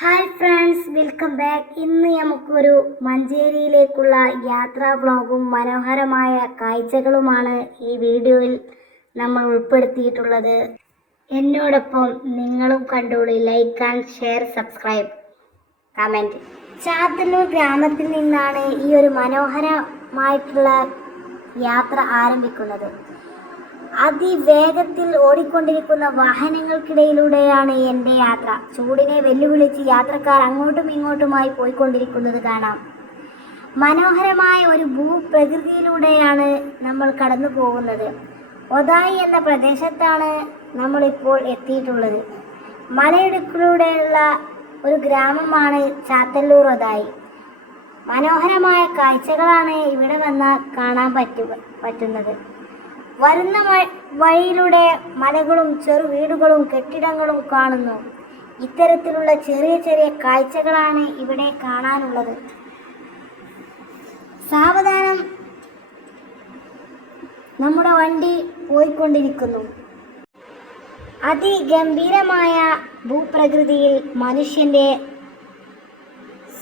Hi friends, welcome back. ഇന്ന് നമുക്കൊരു മഞ്ചേരിയിലേക്കുള്ള യാത്രാ വ്ളോഗും മനോഹരമായ കാഴ്ചകളുമാണ് ഈ വീഡിയോയിൽ നമ്മൾ ഉൾപ്പെടുത്തിയിട്ടുള്ളത്. എന്നോടൊപ്പം നിങ്ങളും കണ്ടോളൂ. Like and share, subscribe, comment. Chathannoor ഗ്രാമത്തിൽ നിന്നാണ് ഈ ഒരു മനോഹരമായിട്ടുള്ള യാത്ര ആരംഭിക്കുന്നത്. അതിവേഗത്തിൽ ഓടിക്കൊണ്ടിരിക്കുന്ന വാഹനങ്ങൾക്കിടയിലൂടെയാണ് എൻ്റെ യാത്ര. ചൂടിനെ വെല്ലുവിളിച്ച് യാത്രക്കാർ അങ്ങോട്ടും ഇങ്ങോട്ടുമായി പോയിക്കൊണ്ടിരിക്കുന്നത് കാണാം. മനോഹരമായ ഒരു ഭൂപ്രകൃതിയിലൂടെയാണ് നമ്മൾ കടന്നു പോകുന്നത്. ഒതായി എന്ന പ്രദേശത്താണ് നമ്മളിപ്പോൾ എത്തിയിട്ടുള്ളത്. മലയിടുക്കിലൂടെയുള്ള ഒരു ഗ്രാമമാണ് ചാത്തല്ലൂർ ഒതായി. മനോഹരമായ കാഴ്ചകളാണ് ഇവിടെ വന്നാൽ കാണാൻ പറ്റുന്നത്. വരുന്ന വഴിയിലൂടെ മലകളും ചെറു വീടുകളും കെട്ടിടങ്ങളും കാണുന്നു. ഇത്തരത്തിലുള്ള ചെറിയ ചെറിയ കാഴ്ചകളാണ് ഇവിടെ കാണാനുള്ളത്. സാവധാനം നമ്മുടെ വണ്ടി പോയിക്കൊണ്ടിരിക്കുന്നു. അതിഗംഭീരമായ ഭൂപ്രകൃതിയിൽ മനുഷ്യന്റെ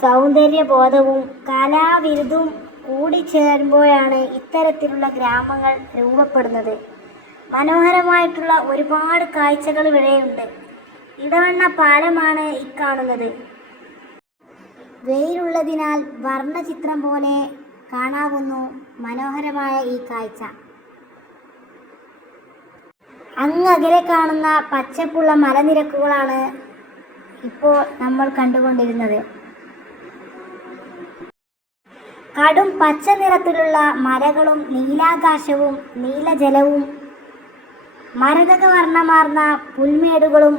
സൗന്ദര്യബോധവും കലാവിരുതും കൂടിച്ചേരുമ്പോഴാണ് ഇത്തരത്തിലുള്ള ഗ്രാമങ്ങൾ രൂപപ്പെടുന്നത്. മനോഹരമായിട്ടുള്ള ഒരുപാട് കാഴ്ചകൾ ഇവിടെയുണ്ട്. ഇടവണ്ണ പാലമാണ് ഇക്കാണുന്നത്. വെയിലുള്ളതിനാൽ വർണ്ണചിത്രം പോലെ കാണാവുന്നു മനോഹരമായ ഈ കാഴ്ച. അങ്ങകലെ കാണുന്ന പച്ചപ്പുള്ള മലനിരക്കുകളാണ് ഇപ്പോൾ നമ്മൾ കണ്ടുകൊണ്ടിരുന്നത്. കടും പച്ച നിറത്തിലുള്ള മരങ്ങളും നീലാകാശവും നീലജലവും മരതക വർണ്ണമാർന്ന പുൽമേടുകളും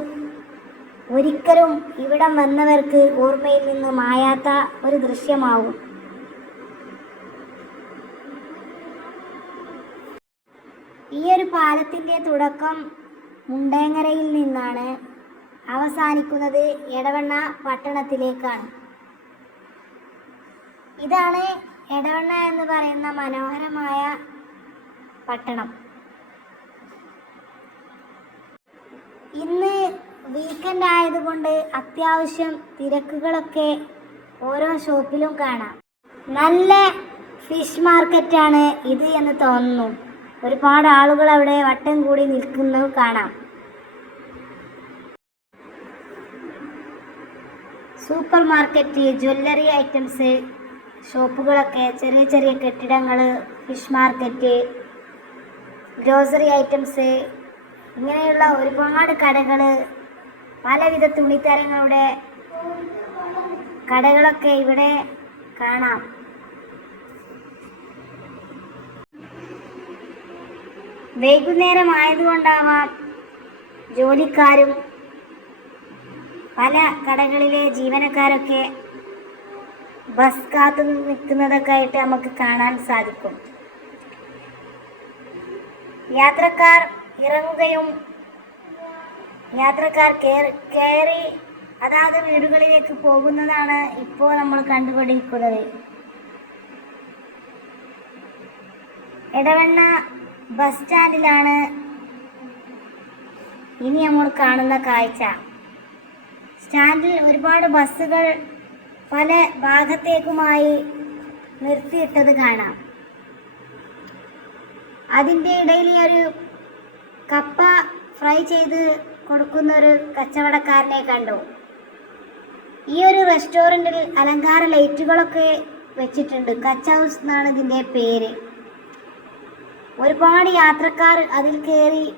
ഒരിക്കലും ഇവിടം വന്നവർക്ക് ഓർമ്മയിൽ നിന്ന് മായാത്ത ഒരു ദൃശ്യമാവും. ഈ ഒരു പാലത്തിൻ്റെ തുടക്കം മുണ്ടേങ്ങരയിൽ നിന്നാണ് അവസാനിക്കുന്നത് എടവണ്ണ പട്ടണത്തിലേക്കാണ്. ഇതാണ് എടവണ്ണ എന്ന് പറയുന്ന മനോഹരമായ പട്ടണം. ഇന്ന് വീക്കെൻഡ് ആയതുകൊണ്ട് അത്യാവശ്യം തിരക്കുകളൊക്കെ ഓരോ ഷോപ്പിലും കാണാം. നല്ല ഫിഷ് മാർക്കറ്റാണ് ഇത് എന്ന് തോന്നുന്നു. ഒരുപാട് ആളുകൾ അവിടെ വട്ടം കൂടി നിൽക്കുന്നത് കാണാം. സൂപ്പർ മാർക്കറ്റ്, ജ്വല്ലറി ഐറ്റംസ് ഷോപ്പുകളൊക്കെ, ചെറിയ ചെറിയ കെട്ടിടങ്ങൾ, ഫിഷ് മാർക്കറ്റ്, ഗ്രോസറി ഐറ്റംസ്, ഇങ്ങനെയുള്ള ഒരുപാട് കടകൾ, പലവിധ തുണിത്തരങ്ങളുടെ കടകളൊക്കെ ഇവിടെ കാണാം. വൈകുന്നേരം ആയതുകൊണ്ടാവാം ജോലിക്കാരും പല കടകളിലെ ജീവനക്കാരൊക്കെ ബസ് കാത്തു നിൽക്കുന്നതൊക്കെ ആയിട്ട് നമുക്ക് കാണാൻ സാധിക്കും. യാത്രക്കാർ ഇറങ്ങുകയും യാത്രക്കാർ കയറി അതാത് വീടുകളിലേക്ക് പോകുന്നതാണ് ഇപ്പോൾ നമ്മൾ കണ്ടുകൊണ്ടിരിക്കുന്നത്. എടവണ്ണ ബസ് സ്റ്റാൻഡിലാണ് ഇനി നമ്മൾ കാണുന്ന കാഴ്ച. സ്റ്റാൻഡിൽ ഒരുപാട് ബസ്സുകൾ പല ഭാഗത്തേക്കുമായി നിർത്തിയിട്ടത് കാണാം. അതിൻ്റെ ഇടയിൽ ഒരു കപ്പ ഫ്രൈ ചെയ്ത് കൊടുക്കുന്ന ഒരു കച്ചവടക്കാരനെ കണ്ടു. ഈ ഒരു റെസ്റ്റോറൻറ്റിൽ അലങ്കാര ലൈറ്റുകളൊക്കെ വെച്ചിട്ടുണ്ട്. കച്ച് ഹൗസ് എന്നാണ് ഇതിൻ്റെ പേര്. ഒരുപാട് യാത്രക്കാർ അതിൽ കയറി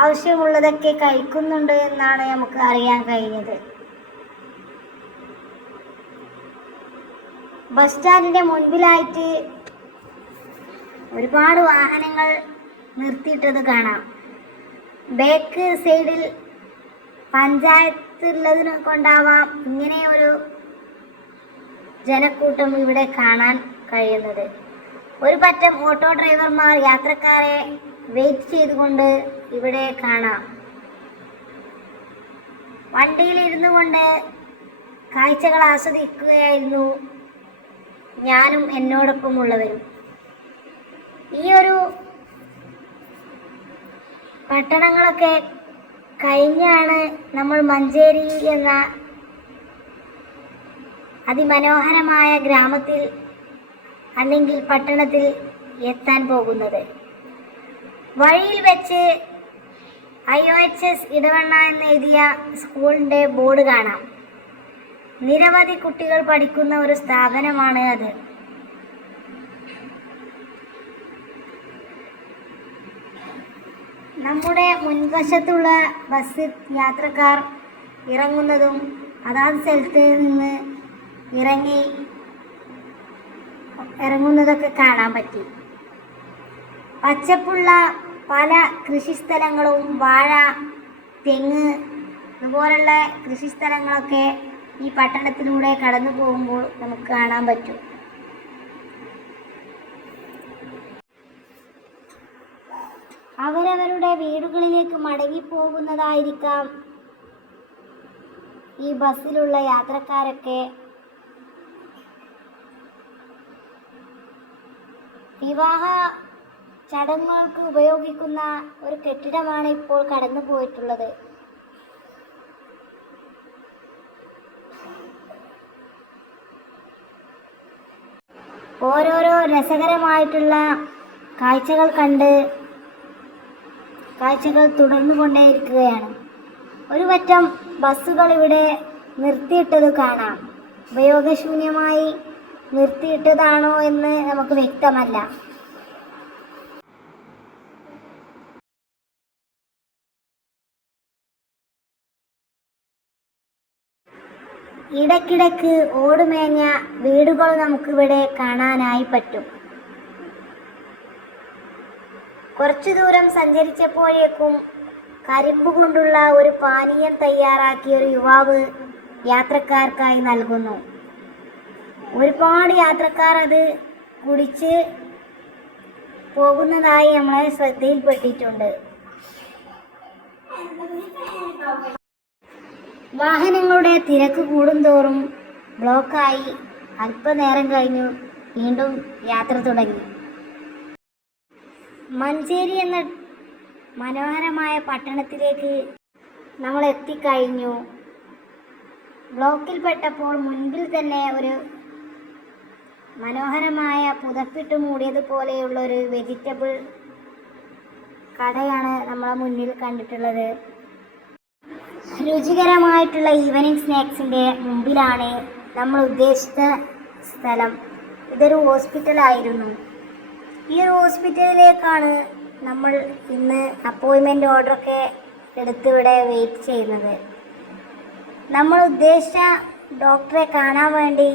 ആവശ്യമുള്ളതൊക്കെ കഴിക്കുന്നുണ്ട് എന്നാണ് നമുക്ക് അറിയാൻ കഴിഞ്ഞത്. ബസ് സ്റ്റാൻഡിൻ്റെ മുൻപിലായിട്ട് ഒരുപാട് വാഹനങ്ങൾ നിർത്തിയിട്ടത് കാണാം. ബാക്ക് സൈഡിൽ പഞ്ചായത്ത് ഉള്ളതിനെ കൊണ്ടാവാം ഇങ്ങനെ ഒരു ജനക്കൂട്ടം ഇവിടെ കാണാൻ കഴിയുന്നത്. ഒരു പറ്റം ഓട്ടോ ഡ്രൈവർമാർ യാത്രക്കാരെ വെയിറ്റ് ചെയ്തുകൊണ്ട് ഇവിടെ കാണാം. വണ്ടിയിലിരുന്നു കൊണ്ട് കാഴ്ചകൾ ആസ്വദിക്കുകയായിരുന്നു ഞാനും എന്നോടൊപ്പമുള്ളവരും. ഈ ഒരു പട്ടണങ്ങളൊക്കെ കഴിഞ്ഞാണ് നമ്മൾ മഞ്ചേരി എന്ന അതിമനോഹരമായ ഗ്രാമത്തിൽ അല്ലെങ്കിൽ പട്ടണത്തിൽ എത്താൻ പോകുന്നത്. വഴിയിൽ വെച്ച് IOHS ഇടവണ്ണ എന്നെഴുതിയ സ്കൂളിൻ്റെ ബോർഡ് കാണാം. നിരവധി കുട്ടികൾ പഠിക്കുന്ന ഒരു സ്ഥാപനമാണ് അത്. നമ്മുടെ മുൻവശത്തുള്ള ബസ്സിൽ യാത്രക്കാർ ഇറങ്ങുന്നതും അതാത് സ്ഥലത്ത് നിന്ന് ഇറങ്ങുന്നതൊക്കെ കാണാൻ പറ്റി. പച്ചപ്പുള്ള പല കൃഷിസ്ഥലങ്ങളും വാഴ, തെങ്ങ് ഇതുപോലുള്ള കൃഷിസ്ഥലങ്ങളൊക്കെ ഈ പട്ടണത്തിലൂടെ കടന്നു പോകുമ്പോൾ നമുക്ക് കാണാൻ പറ്റും. അവരവരുടെ വീടുകളിലേക്ക് മടങ്ങിപ്പോകുന്നതായിരിക്കാം ഈ ബസ്സിലുള്ള യാത്രക്കാരൊക്കെ. വിവാഹ ചടങ്ങുകൾക്ക് ഉപയോഗിക്കുന്ന ഒരു കെട്ടിടമാണ് ഇപ്പോൾ കടന്നു പോയിട്ടുള്ളത്. ഓരോരോ രസകരമായിട്ടുള്ള കാഴ്ചകൾ തുടർന്നു കൊണ്ടേയിരിക്കുകയാണ്. ഒരു പറ്റം ബസ്സുകൾ ഇവിടെ നിർത്തിയിട്ടത് കാണാം. ഉപയോഗശൂന്യമായി നിർത്തിയിട്ടതാണോ എന്ന് നമുക്ക് വ്യക്തമല്ല. ഇടയ്ക്കിടയ്ക്ക് ഓടുമേഞ്ഞ വീടുകൾ നമുക്കിവിടെ കാണാനായി പറ്റും. കുറച്ചു ദൂരം സഞ്ചരിച്ചപ്പോഴേക്കും കരിമ്പ് കൊണ്ടുള്ള ഒരു പാനീയം തയ്യാറാക്കിയ ഒരു യുവാവ് യാത്രക്കാർക്കായി നൽകുന്നു. ഒരുപാട് യാത്രക്കാർ അത് കുടിച്ച് പോകുന്നതായി നമ്മളെ ശ്രദ്ധയിൽപ്പെട്ടിട്ടുണ്ട്. വാഹനങ്ങളുടെ തിരക്ക് കൂടുന്തോറും ബ്ലോക്കായി അല്പനേരം കഴിഞ്ഞു വീണ്ടും യാത്ര തുടങ്ങി. മഞ്ചേരി എന്ന മനോഹരമായ പട്ടണത്തിലേക്ക് നമ്മൾ എത്തിക്കഴിഞ്ഞു. ബ്ലോക്കിൽപ്പെട്ടപ്പോൾ മുൻപിൽ തന്നെ ഒരു മനോഹരമായ പുതപ്പിട്ട് മൂടിയതുപോലെയുള്ള ഒരു വെജിറ്റബിൾ കടയാണ് നമ്മളെ മുന്നിൽ കണ്ടിട്ടുള്ളത്. രുചികരമായിട്ടുള്ള ഈവനിങ് സ്നാക്സിൻ്റെ മുമ്പിലാണ് നമ്മൾ ഉദ്ദേശിച്ച സ്ഥലം. ഇതൊരു ഹോസ്പിറ്റലായിരുന്നു. ഈ ഒരു ഹോസ്പിറ്റലിലേക്കാണ് നമ്മൾ ഇന്ന് അപ്പോയിൻമെൻ്റ് ഓർഡറൊക്കെ എടുത്ത് ഇവിടെ വെയിറ്റ് ചെയ്യുന്നത്. നമ്മൾ ഉദ്ദേശിച്ച ഡോക്ടറെ കാണാൻ വേണ്ടി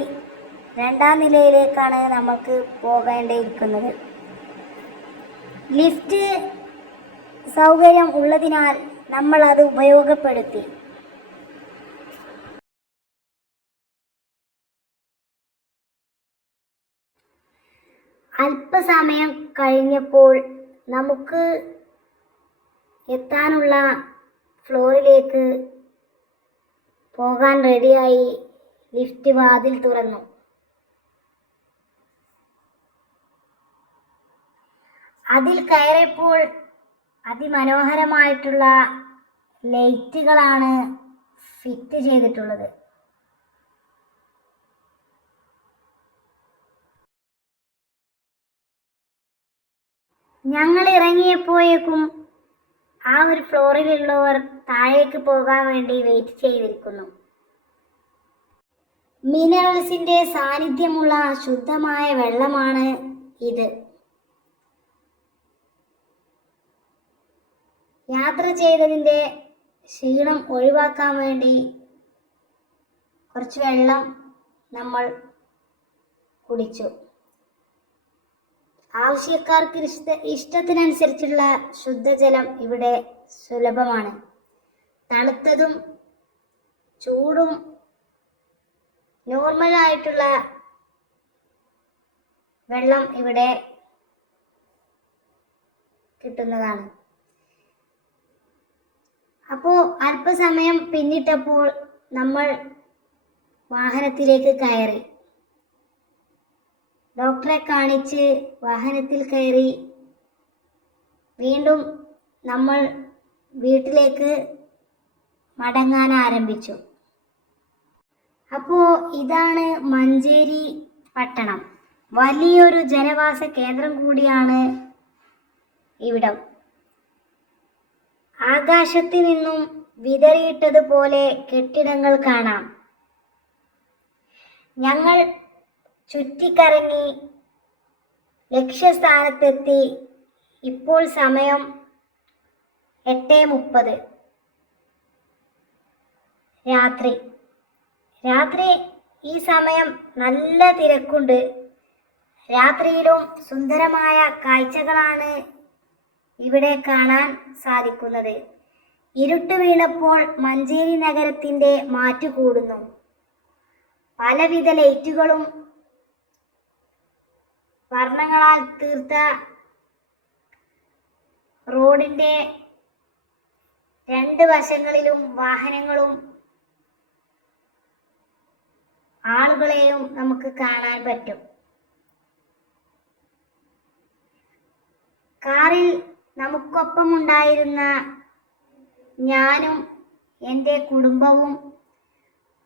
2ാം നിലയിലേക്കാണ് നമുക്ക് പോകേണ്ടിയിരിക്കുന്നത്. ലിഫ്റ്റ് സൗകര്യം ഉള്ളതിനാൽ നമ്മൾ അത് ഉപയോഗപ്പെടുത്തി. അല്പസമയം കഴിഞ്ഞപ്പോൾ നമുക്ക് എത്താനുള്ള ഫ്ലോറിലേക്ക് പോകാൻ റെഡിയായി. ലിഫ്റ്റ് വാതിൽ തുറന്നു. അതിൽ കയറിയപ്പോൾ അതിമനോഹരമായിട്ടുള്ള ലൈറ്റുകളാണ് ഫിറ്റ് ചെയ്തിട്ടുള്ളത്. ഞങ്ങൾ ഇറങ്ങിയപ്പോഴേക്കും ആ ഒരു ഫ്ലോറിലുള്ളവർ താഴേക്ക് പോകാൻ വേണ്ടി വെയിറ്റ് ചെയ്തിരിക്കുന്നു. മിനറൽസിൻ്റെ സാന്നിധ്യമുള്ള ശുദ്ധമായ വെള്ളമാണ് ഇത്. യാത്ര ചെയ്തതിൻ്റെ ക്ഷീണം ഒഴിവാക്കാൻ വേണ്ടി കുറച്ച് വെള്ളം നമ്മൾ കുടിച്ചു. ആവശ്യക്കാർക്ക് ഇഷ്ടത്തിനനുസരിച്ചുള്ള ശുദ്ധജലം ഇവിടെ സുലഭമാണ്. തണുത്തതും ചൂടും നോർമലായിട്ടുള്ള വെള്ളം ഇവിടെ കിട്ടുന്നതാണ്. അപ്പോൾ അല്പസമയം പിന്നിട്ടപ്പോൾ നമ്മൾ വാഹനത്തിലേക്ക് കയറി. ഡോക്ടറെ കാണിച്ച് വാഹനത്തിൽ കയറി വീണ്ടും നമ്മൾ വീട്ടിലേക്ക് മടങ്ങാൻ ആരംഭിച്ചു. അപ്പോൾ ഇതാണ് മഞ്ചേരി പട്ടണം. വലിയൊരു ജനവാസ കേന്ദ്രം കൂടിയാണ് ഇവിടം. ആകാശത്ത് നിന്നും വിതറിയിട്ടതുപോലെ കെട്ടിടങ്ങൾ കാണാം. ഞങ്ങൾ ചുറ്റിക്കറങ്ങി ലക്ഷ്യസ്ഥാനത്തെത്തി. ഇപ്പോൾ സമയം 8:30 രാത്രി. ഈ സമയം നല്ല തിരക്കുണ്ട്. രാത്രിയിലും സുന്ദരമായ കാഴ്ചകളാണ് ഇവിടെ കാണാൻ സാധിക്കുന്നത്. ഇരുട്ട് വീണപ്പോൾ മഞ്ചേരി നഗരത്തിൻ്റെ മാറ്റു കൂടുന്നു. പലവിധ ലൈറ്റുകളും വർണ്ണങ്ങളാൽ തീർത്ത റോഡിൻ്റെ രണ്ട് വശങ്ങളിലും വാഹനങ്ങളും ആളുകളെയും നമുക്ക് കാണാൻ പറ്റും. കാറിൽ നമുക്കൊപ്പമുണ്ടായിരുന്ന ഞാനും എൻ്റെ കുടുംബവും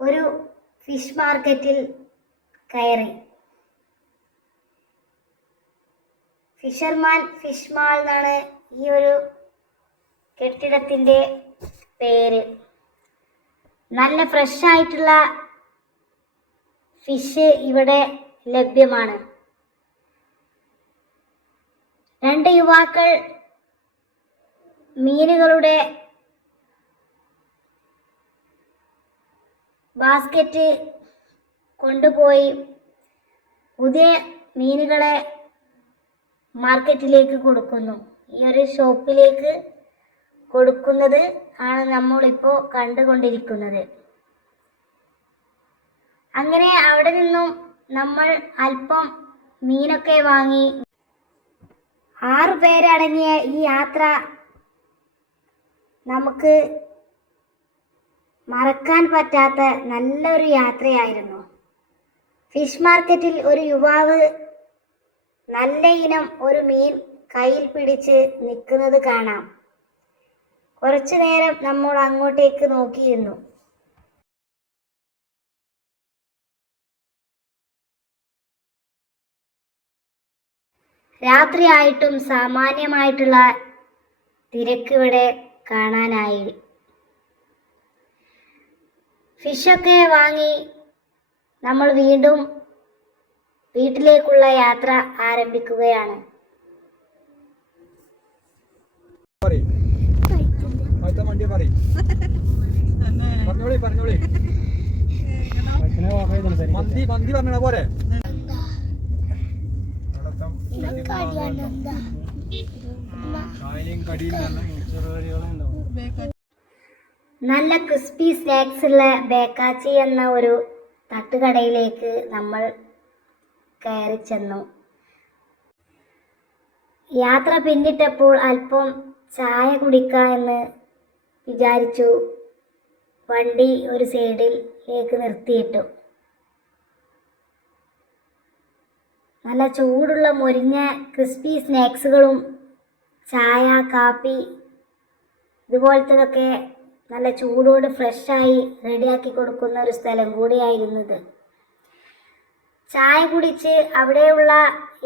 ഒരു ഫിഷ് മാർക്കറ്റിൽ കയറി. ഫിഷർമാൻ ഫിഷ് മാൾ എന്നാണ് ഈ ഒരു കെട്ടിടത്തിൻ്റെ പേര്. നല്ല ഫ്രഷ് ആയിട്ടുള്ള ഫിഷ് ഇവിടെ ലഭ്യമാണ്. 2 യുവാക്കൾ മീനുകളുടെ ബാസ്ക്കറ്റ് കൊണ്ടുപോയി പുതിയ മീനുകളെ മാർക്കറ്റിലേക്ക് കൊടുക്കുന്നു. ഈ ഒരു ഷോപ്പിലേക്ക് കൊടുക്കുന്നത് ആണ് നമ്മളിപ്പോൾ കണ്ടുകൊണ്ടിരിക്കുന്നത്. അങ്ങനെ അവിടെ നിന്നും നമ്മൾ അല്പം മീനൊക്കെ വാങ്ങി 6 പേരടങ്ങിയ ഈ യാത്ര നമുക്ക് മറക്കാൻ പറ്റാത്ത നല്ലൊരു യാത്രയായിരുന്നു. ഫിഷ് മാർക്കറ്റിൽ ഒരു യുവാവ് നല്ല ഇനം ഒരു മീൻ കയ്യിൽ പിടിച്ച് നിൽക്കുന്നത് കാണാം. കുറച്ചു നേരം നമ്മൾ അങ്ങോട്ടേക്ക് നോക്കിയിരുന്നു. രാത്രിയായിട്ടും സാമാന്യമായിട്ടുള്ള തിരക്ക് ഇവിടെ കാണാനായി. ഫിഷൊക്കെ വാങ്ങി നമ്മൾ വീണ്ടും വീട്ടിലേക്കുള്ള യാത്ര ആരംഭിക്കുകയാണ്. നല്ല ക്രിസ്പി സ്നാക്സ് ഉള്ള ബേക്കാച്ചി എന്ന ഒരു തട്ടുകടയിലേക്ക് നമ്മൾ കയറി ചെന്നു. യാത്ര പിന്നിട്ടപ്പോൾ അല്പം ചായ കുടിക്കാമെന്ന് വിചാരിച്ചു. വണ്ടി ഒരു സൈഡിലേക്ക് നിർത്തിയിട്ടു. നല്ല ചൂടുള്ള മൊരിഞ്ഞ ക്രിസ്പി സ്നാക്സുകളും ചായ, കാപ്പി ഇതുപോലത്തതൊക്കെ നല്ല ചൂടോട് ഫ്രഷായി റെഡിയാക്കി കൊടുക്കുന്ന ഒരു സ്ഥലം കൂടിയായിരുന്നത്. ചായ കുടിച്ച് അവിടെയുള്ള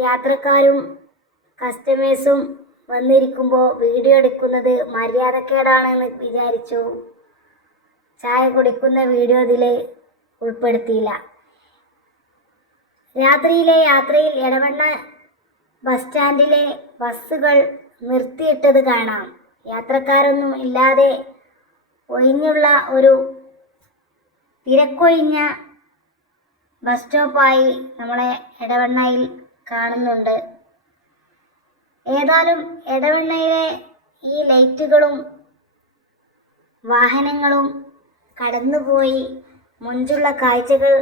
യാത്രക്കാരും കസ്റ്റമേഴ്സും വന്നിരിക്കുമ്പോൾ വീഡിയോ എടുക്കുന്നത് മര്യാദക്കേടാണെന്ന് വിചാരിച്ചു. ചായ കുടിക്കുന്ന വീഡിയോ ഇതിൽ ഉൾപ്പെടുത്തിയില്ല. രാത്രിയിലെ യാത്രയിൽ എടവണ്ണ ബസ് സ്റ്റാൻഡിലെ ബസ്സുകൾ നിർത്തിയിട്ടത് കാണാം. യാത്രക്കാരൊന്നും ഇല്ലാതെ ഒഴിഞ്ഞുള്ള ഒരു തിരക്കൊഴിഞ്ഞ ബസ് സ്റ്റോപ്പായി നമ്മളെ എടവണ്ണയിൽ കാണുന്നുണ്ട്. ഏതായാലും എടവണ്ണയിലെ ഈ ലൈറ്റുകളും വാഹനങ്ങളും കടന്നുപോയി മുഞ്ചുള്ള കാഴ്ചകൾ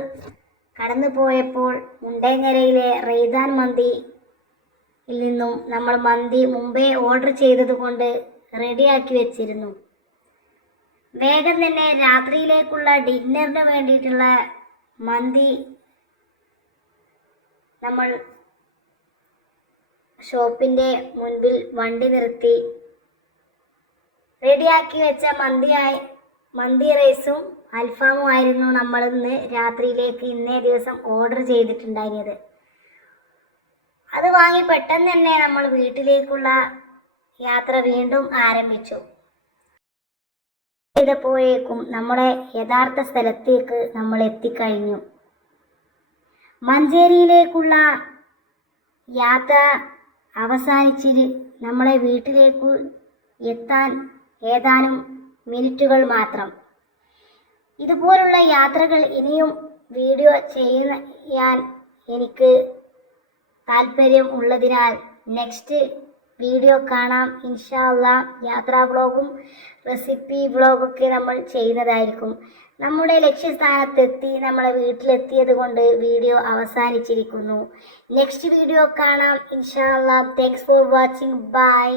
കടന്നുപോയപ്പോൾ മുണ്ടേങ്ങരയിലെ റെയ്ദാൻ മന്തിയിൽ നിന്നും നമ്മൾ മന്തി മുമ്പേ ഓർഡർ ചെയ്തതുകൊണ്ട് റെഡിയാക്കി വെച്ചിരുന്നു. വേഗം തന്നെ രാത്രിയിലേക്കുള്ള ഡിന്നറിന് വേണ്ടിയിട്ടുള്ള മന്തി നമ്മൾ ഷോപ്പിൻ്റെ മുൻപിൽ വണ്ടി നിർത്തി റെഡിയാക്കി വെച്ച മന്തി റൈസും അൽഫാമും ആയിരുന്നു നമ്മൾ ഇന്ന് രാത്രിയിലേക്ക് ഇന്നേ ദിവസം ഓർഡർ ചെയ്തിട്ടുണ്ടായിരുന്നത്. അത് വാങ്ങി പെട്ടെന്ന് തന്നെ നമ്മൾ വീട്ടിലേക്കുള്ള യാത്ര വീണ്ടും ആരംഭിച്ചു. ചെയ്തപ്പോഴേക്കും നമ്മുടെ യഥാർത്ഥ സ്ഥലത്തേക്ക് നമ്മൾ എത്തിക്കഴിഞ്ഞു. മഞ്ചേരിയിലേക്കുള്ള യാത്ര അവസാനിച്ചിട്ട് നമ്മളെ വീട്ടിലേക്ക് എത്താൻ ഏതാനും മിനിറ്റുകൾ മാത്രം. ഇതുപോലുള്ള യാത്രകൾ ഇനിയും വീഡിയോ ചെയ്യാൻ എനിക്ക് താല്പര്യം ഉള്ളതിനാൽ നെക്സ്റ്റ് വീഡിയോ കാണാം. ഇൻഷാ അല്ലാഹ് യാത്രാ വ്ളോഗും റെസിപ്പി വ്ളോഗൊക്കെ നമ്മൾ ചെയ്യുന്നതായിരിക്കും. നമ്മുടെ ലക്ഷ്യസ്ഥാനത്തെത്തി നമ്മളെ വീട്ടിലെത്തിയത് കൊണ്ട് വീഡിയോ അവസാനിച്ചിരിക്കുന്നു. നെക്സ്റ്റ് വീഡിയോ കാണാം ഇൻഷാ അല്ലാഹ്. Thanks for watching. ബൈ.